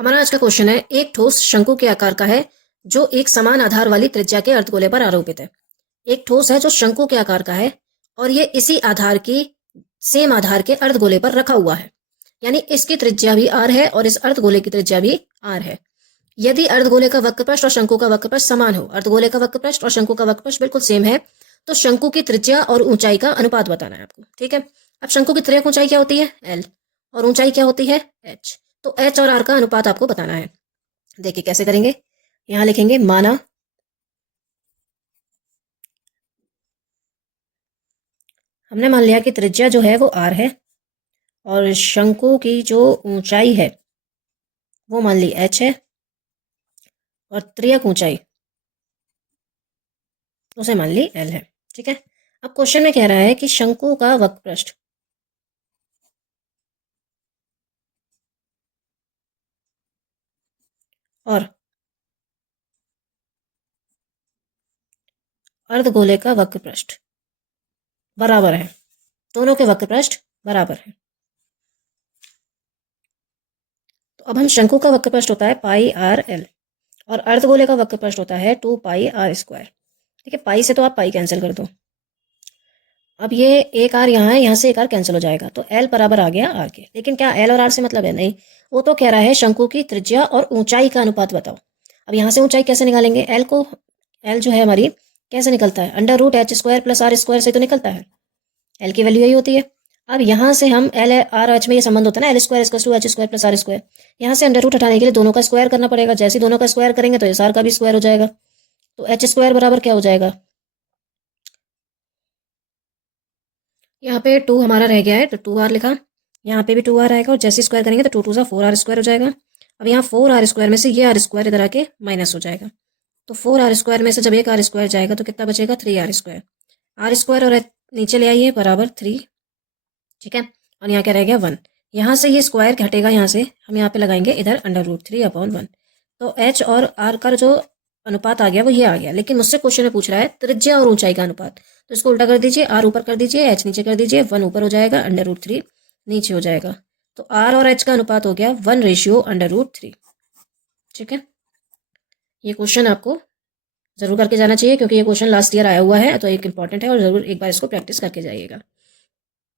हमारा आज का क्वेश्चन है, एक ठोस शंकु के आकार का है जो एक समान आधार वाली त्रिज्या के अर्धगोले पर आरोपित है। एक ठोस है जो शंकु के आकार का है और ये इसी आधार की सेम आधार के अर्धगोले पर रखा हुआ है, यानी इसकी त्रिज्या भी r है और इस अर्धगोले की त्रिज्या भी r है। यदि अर्धगोले का वक्रपृष्ठ और शंकु का वक्रपृष्ठ समान हो, अर्धगोले का वक्रपृष्ठ और शंकु का वक्रपृष्ठ बिल्कुल सेम है, तो शंकु की त्रिज्या और ऊंचाई का अनुपात बताना है आपको। ठीक है, अब शंकु की त्रिज्या ऊंचाई क्या होती है? l, और ऊंचाई क्या होती है? h। तो h और r का अनुपात आपको बताना है। देखिए कैसे करेंगे, यहां लिखेंगे माना हमने मान लिया कि त्रिज्या जो है वो r है और शंकु की जो ऊंचाई है वो मान ली h है और त्रियक ऊंचाई उसे मान ली l है। ठीक है, अब क्वेश्चन में कह रहा है कि शंकु का वक्रपृष्ठ और अर्धगोले का वक्रपृष्ठ बराबर है, दोनों के वक्रपृष्ठ बराबर है। तो अब हम शंकु का वक्रपृष्ठ होता है पाई आर एल और अर्धगोले का वक्रपृष्ठ होता है 2 पाई आर स्क्वायर। ठीक है, पाई से तो आप पाई कैंसिल कर दो। अब ये एक आर यहाँ है, यहाँ से एक आर कैंसिल हो जाएगा, तो एल बराबर आ गया आर के। लेकिन क्या एल और आर से मतलब है? नहीं, वो तो कह रहा है शंकु की त्रिज्या और ऊंचाई का अनुपात बताओ। अब यहाँ से ऊंचाई कैसे निकालेंगे? एल को, एल जो है हमारी कैसे निकलता है? Under root h square plus r square से तो निकलता है। एल की वैल्यू यही होती है। अब यहाँ से हम एल आर एच में ये संबंध होता है ना, l square equal to h square plus r square. यहाँ से अंडर रूट हटाने के लिए दोनों का स्क्वायर करना पड़ेगा। जैसे ही दोनों का स्क्वायर करेंगे तो एस आर का भी स्क्वायर हो जाएगा। तो एच स्क्वायर बराबर क्या हो जाएगा? यहाँ पे 2 हमारा रह गया है तो 2r लिखा, यहाँ पे भी 2r आएगा और जैसे स्क्वायर करेंगे तो 2 2 सा 4r स्क्वायर हो जाएगा। अब यहाँ 4r स्क्वायर में से ये आर स्क्वायर इधर आके माइनस हो जाएगा, तो 4r स्क्वायर में से जब एक आर स्क्वायर जाएगा तो कितना बचेगा? 3r square. आर स्क्वायर और नीचे ले आइए बराबर 3। ठीक है, और यहाँ क्या रह गया? 1। यहाँ से ये स्क्वायर घटेगा, यहाँ से हम यहाँ पे लगाएंगे इधर अंडर रूट 3/1। तो एच और आर का जो अनुपात आ गया वो ये आ गया। लेकिन मुझसे क्वेश्चन में पूछ रहा है त्रिज्या और ऊंचाई का अनुपात, तो इसको उल्टा कर दीजिए, आर ऊपर कर दीजिए, एच नीचे कर दीजिए, 1 ऊपर हो जाएगा, अंडर रूट 3 नीचे हो जाएगा। तो आर और एच का अनुपात हो गया 1:√3। ठीक है, ये क्वेश्चन आपको जरूर करके जाना चाहिए क्योंकि ये क्वेश्चन लास्ट ईयर आया हुआ है, तो एक इंपॉर्टेंट है और जरूर एक बार इसको प्रैक्टिस करके जाइएगा।